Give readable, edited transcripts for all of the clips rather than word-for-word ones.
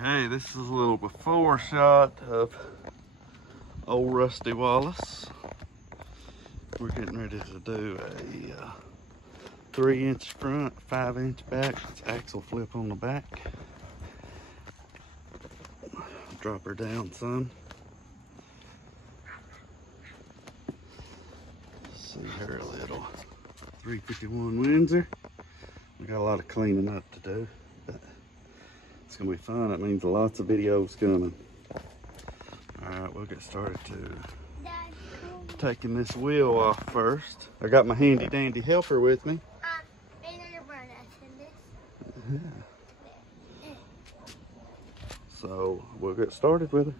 Okay, this is a little before shot of old rusty Wallace. We're getting ready to do a 3-inch front, 5-inch back. It's axle flip on the back. Drop her down some. See her little 351 Windsor. We got a lot of cleaning up to do, but it's gonna be fun. It means lots of videos coming. All right, we'll get started to taking this wheel off first. I got my handy dandy helper with me. Yeah. So we'll get started with it.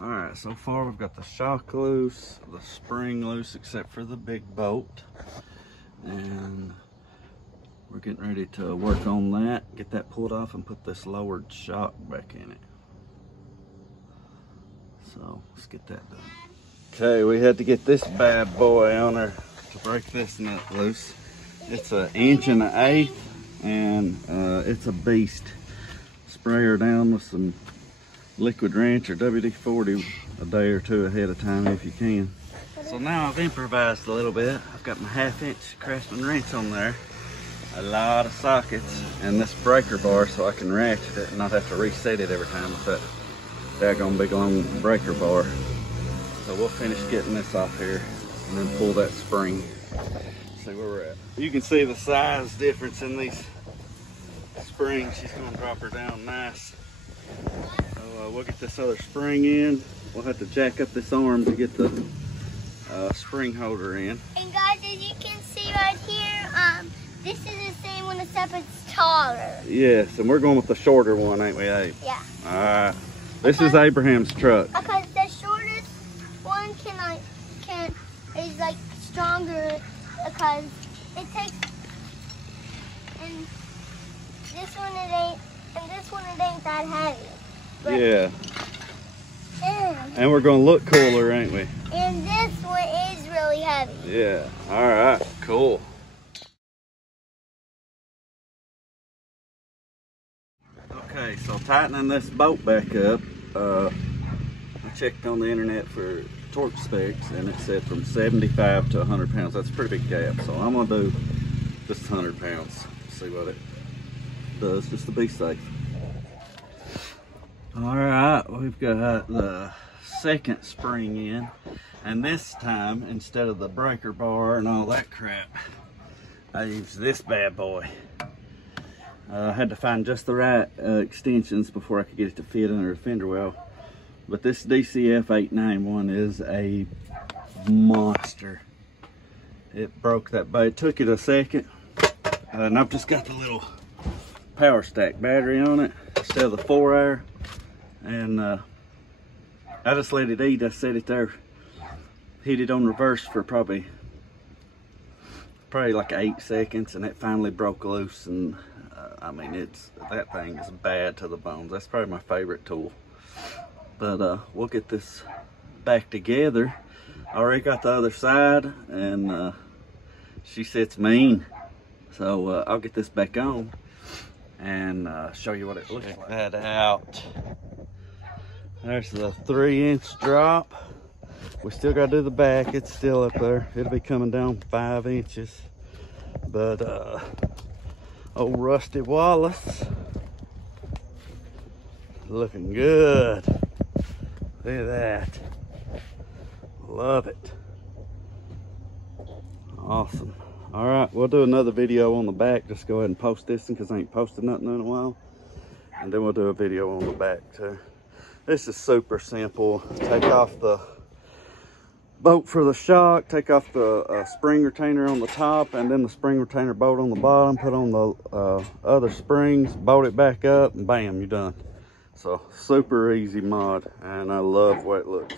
All right, so far we've got the shock loose, the spring loose except for the big bolt, and we're getting ready to work on that, get that pulled off and put this lowered shock back in it. So let's get that done. Okay, we had to get this bad boy on her to break this nut loose. It's 1 1/8 inch and it's a beast. Spray her down with some liquid wrench or WD-40 a day or two ahead of time if you can. So now I've improvised a little bit. I've got my 1/2 inch Craftsman wrench on there, a lot of sockets, and this breaker bar so I can ratchet it and not have to reset it every time with that daggone big long breaker bar. So we'll finish getting this off here and then pull that spring. See where we're at. You can see the size difference in these springs. She's gonna drop her down nice. So we'll get this other spring in. We'll have to jack up this arm to get the spring holder in. And guys, as you can see right here, this is the same one except it's taller. Yes, and we're going with the shorter one, ain't we, Abe? Yeah. All right. This is Abraham's truck. Because the shortest one is like stronger because it takes, and this one it ain't that heavy. But, yeah. And we're gonna look cooler, ain't we? And this one is really heavy. Yeah. All right. Cool. Okay, so tightening this bolt back up, I checked on the internet for torque specs and it said from 75 to 100 pounds. That's a pretty big gap, so I'm gonna do just 100 pounds. See what it does, just to be safe. All right, we've got the second spring in, and this time instead of the breaker bar and all that crap, I used this bad boy. I had to find just the right extensions before I could get it to fit under the fender well. But this DCF 891 is a monster. It broke that, but it took it a second. And I've just got the little power stack battery on it instead of the 4-hour. And I just let it eat. I set it there, hit it on reverse for probably like 8 seconds, and it finally broke loose. And I mean, that thing is bad to the bones. That's probably my favorite tool. But we'll get this back together. I already got the other side, and she sits mean. So I'll get this back on and show you what it looks like. Check that out. There's the 3-inch drop. We still got to do the back. It's still up there. It'll be coming down 5 inches. But old rusty Wallace, looking good. Look at that. Love it. Awesome. All right, we'll do another video on the back. Just go ahead and post this because I ain't posted nothing in a while. And then we'll do a video on the back too. This is super simple. Take off the bolt for the shock, take off the spring retainer on the top, and then the spring retainer bolt on the bottom, put on the other springs, bolt it back up, and bam, you're done. So super easy mod, and I love the way it looks.